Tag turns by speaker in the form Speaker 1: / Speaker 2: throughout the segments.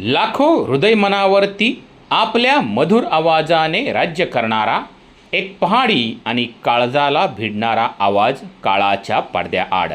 Speaker 1: लाखो हृदय मनावरती आपल्या मधुर आवाजाने राज्य करणारा एक पहाडी आणि काळजाला भिडणारा आवाज काळाच्या पडद्याआड.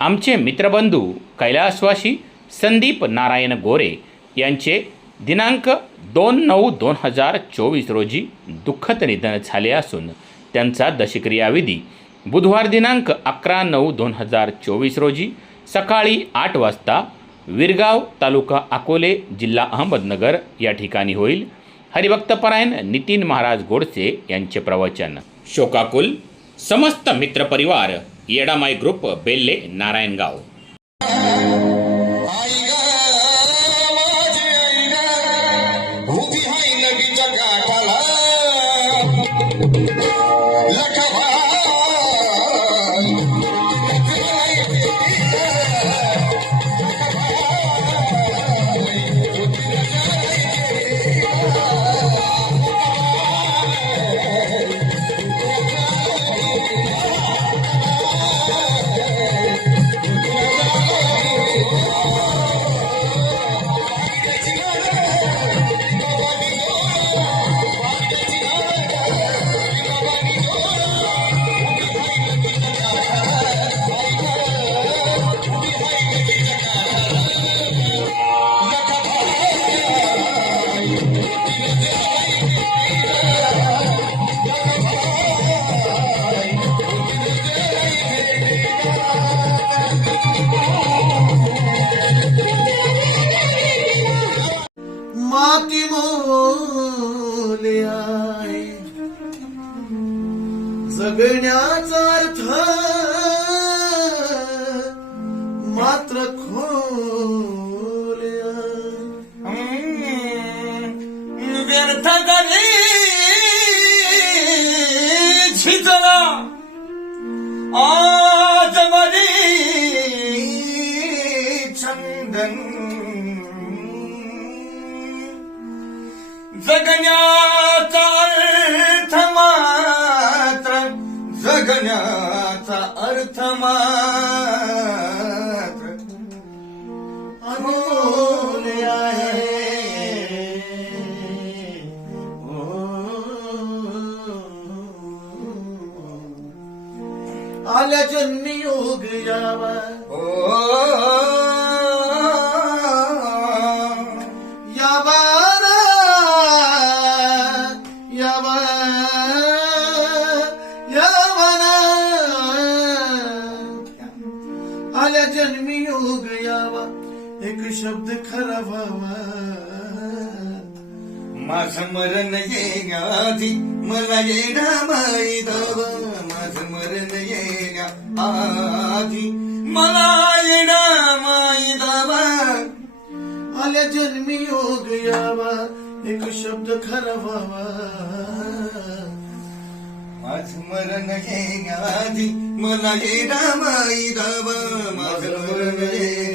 Speaker 1: आमचे मित्रबंधू कैलासवासी संदीप नारायण गोरे यांचे दिनांक दोन नऊ दोन हजार चोवीस रोजी दुःखद निधन झाले असून त्यांचा दशक्रियाविधी. बुधवार दिनांक अकरा नऊ दोन हजार चोवीस रोजी सकाळी आठ वाजता विरगाव तालुका अकोले जिल्हा अहमदनगर या ठिकाणी होईल. हरिभक्तपरायण नितीन महाराज गोडसे यांचे प्रवचन. शोकाकुल समस्त मित्रपरिवार येडामाई ग्रुप बेल्ले नारायणगाव.
Speaker 2: जगण्याचा अर्थ मात्र खोल्या
Speaker 3: व्यर्थ गली झिजला? आज मली चंदन जगण्याचा अर्थ मात्र
Speaker 2: अनमोले आहे. आल्या जन्मी योग यावा यावा हो. आल्या जन्मी योग यावा. एक शब्द खरा व्हावा.
Speaker 3: माझं मरण येण्याआधी मला येणा माहीत माझं मरण येण्या आधी मला येणा माहीत
Speaker 2: आल्या जन्मी योग यावा. एक शब्द खरा व्हावा.
Speaker 3: मरण घेण्याआधी मला हे रामाई रामा माझं मरण घे